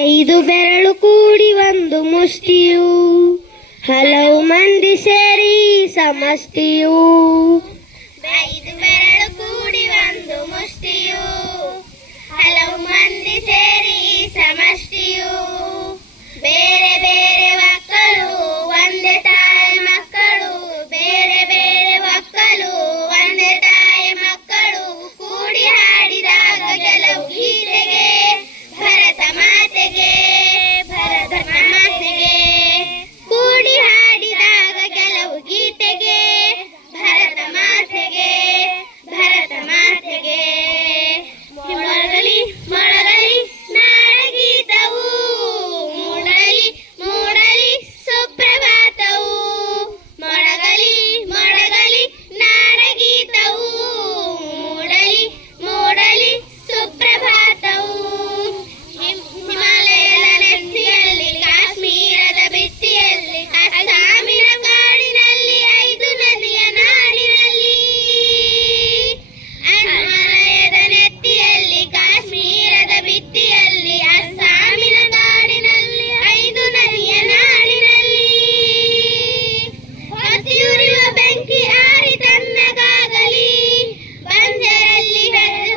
ಐದು ಬೆರಳು ಕೂಡಿ ಒಂದು ಮುಷ್ಟಿಯು, ಹಲವು ಮಂದಿ ಸೇರಿ ಸಮಷ್ಟಿಯು. ಐದು ಬೆರಳು ಕೂಡಿ ಒಂದು ಮುಷ್ಟಿಯು, ಹಲವು ಮಂದಿ ಸೇರಿ ಸಮಷ್ಟಿಯು. ಬೇರೆ ಬೇರೆ ಮಕ್ಕಳು ಒಂದೇ ತಾಯಿ ಮಕ್ಕಳು, ಬೇರೆ ಬೇರೆ ಮಕ್ಕಳು ಒಂದೇ ತಾಯಿ ಮಕ್ಕಳು. ಕೂಡಿ ಹಾಡಿದಾಗ ಗೆಲುವು ಗೀತೆಗೆ, ಭರತ ಮಾತೆಗೆ ಭರತ ಮಾತೆಗೆ. ಕೂಡಿ ಹಾಡಿದಾಗ ಗೆಲುವು ಗೀತೆಗೆ, ಭರತ ಮಾತೆಗೆ ಭರತ ಮಾತೆಗೆ. ಮೊಳಗಲಿ ಮೊಳಗಲಿ ನಾಡಗೀತವು, ಮೂಡಲಿ ಮೂಡಲಿ ಸುಪ್ರಭಾತವು. ಮೊಳಗಲಿ ಮೊಳಗಲಿ ನಾಡಗೀತವು, ಮೂಡಲಿ ಮೂಡಲಿ ಸುಪ್ರಭಾತವು. ಹಿಮಾಲಯದ ನೆತ್ತಿಯಲ್ಲಿ, ಕಾಶ್ಮೀರದ ಬಿತ್ತಿಯಲ್ಲಿ, ಅಸ್ಸಾಮಿನ ಕಾಡಿನಲ್ಲಿ, ಐದು ನದಿಯ ನಾಡಿನಲ್ಲಿ. ಹಿಮಾಲಯದ ನೆತ್ತಿಯಲ್ಲಿ, ಕಾಶ್ಮೀರದ ಬಿತ್ತಿಯಲ್ಲಿ, ಅಸ್ಸಾಮಿನ ಕಾಡಿನಲ್ಲಿ, ಐದು ನದಿಯ ನಾಡಿನಲ್ಲಿ. ಹೊತ್ತಿಯುರಿಯುವ ಬೆಂಕಿ ಆರಿ ತಣ್ಣಗಾಗಲಿ, ಬಂಜರಲ್ಲಿ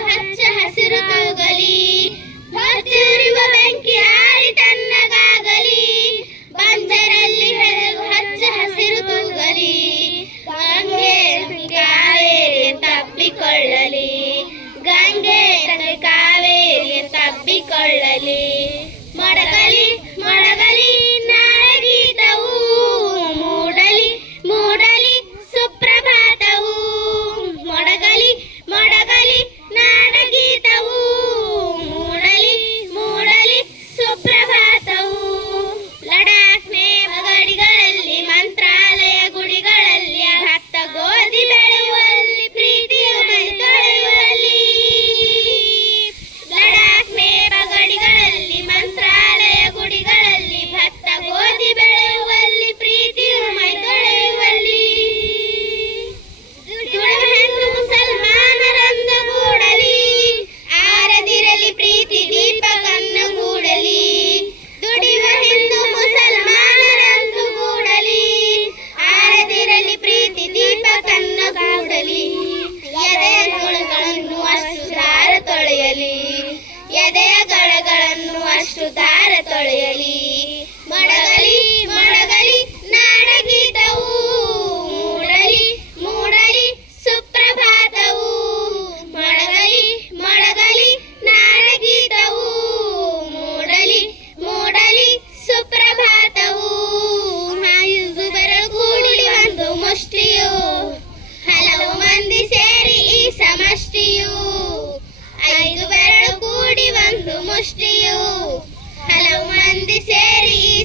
ಹಚ್ಚ ಹಸಿರು ತೂಗಲಿ. ಹೊತ್ತಿಯುರಿಯುವ ಬೆಂಕಿ ಆರಿ ತಣ್ಣಗಾಗಲಿ, ಬಂಜರಲ್ಲಿ ಹಚ್ಚ ಹಸಿರು ತೂಗಲಿ. ಗಂಗೆ ಕಾವೇರಿ ತಬ್ಬಿಕೊಳ್ಳಲಿ, ಗಂಗೆ ಕಾವೇರಿ ತಬ್ಬಿಕೊಳ್ಳಲಿ. ಮೊಳಗಲಿ ಮೊಳಗಲಿ ನಾಡಗೀತವು, ಮೂಡಲಿ ಮೂಡಲಿ ಸುಪ್ರಭಾತವು. ಮೊಳಗಲಿ ಮೊಳಗಲಿ ನಾಡಗೀತವು, ಮೂಡಲಿ ಮೂಡಲಿ ಸುಪ್ರಭಾತವು. ಲಡಾಖ್ನೇ ಗಡಿಗಳಲ್ಲಿ, ಮಂತ್ರಾಲಯ ಗುಡಿಗಳಲ್ಲಿ, ಭತ್ತ ಗೋಧಿ ಬೆಳೆಯುವಲ್ಲಿ, ಪ್ರೀತಿಯ ಮೈ ತೊಳೆಯುವಲ್ಲಿ. ಲಡಾಖ್ನೇ ಗಡಿಗಳಲ್ಲಿ, ಮಂತ್ರಾಲಯ ಗುಡಿಗಳಲ್ಲಿ, ಭತ್ತ ಗೋಧಿ ಬೆಳೆಯುವಲ್ಲಿ, ಪ್ರೀತಿಯ ಮೈ ತೊಳೆಯುವಲ್ಲಿ. ದುಡಿಯುವ ಹೆಣ್ಣು ಮುಸಲ್ಮಾನರಂದು ಕೂಡಲಿ, ಆರದಿರಲಿ ಪ್ರೀತಿ ದೀಪ ಕಣ್ಣು ಕೂಡಲಿ. ದುಡಿಯುವ ಹಿಂದೂ ಮುಸಲ್ಮಾನರಂದು ಕೂಡಲಿ, ಆರದಿರಲಿ ಪ್ರೀತಿ ದೀಪ ಕಣ್ಣು ಕೂಡಲಿ. ಎದೆಯ ಗಳಗಳನ್ನು ಅಷ್ಟು ದಾರ ತೊಳೆಯಲಿ, ಎದೆಯ ಗಳಗಳನ್ನು ಅಷ್ಟು ದಾರ ತೊಳೆಯಲಿ. ಮೊಳಗಲಿ ಮೊಳಗಲಿ ನಾಡಗೀತವು, ಮೂಡಲಿ ಮೂಡಲಿ ಸುಪ್ರಭಾತವು. ಮೊಳಗಲಿ ಮೊಳಗಲಿ ನಾಡಗೀತವು, ಮೂಡಲಿ ಮೂಡಲಿ ಸುಪ್ರಭಾತವು. ಐದು ಬೆರಳು ಕೂಡಿ ಒಂದು ಮುಷ್ಟಿಯು, ಹಲವು ಮಂದಿ ಸೇರಿ ಈ ಸಮಷ್ಟಿಯು. ಐದು ಬೆರಳು ಕೂಡಿ ಒಂದು ಮುಷ್ಟಿಯು, ಹಲವು ಮಂದಿ ಸೇರಿ ಈ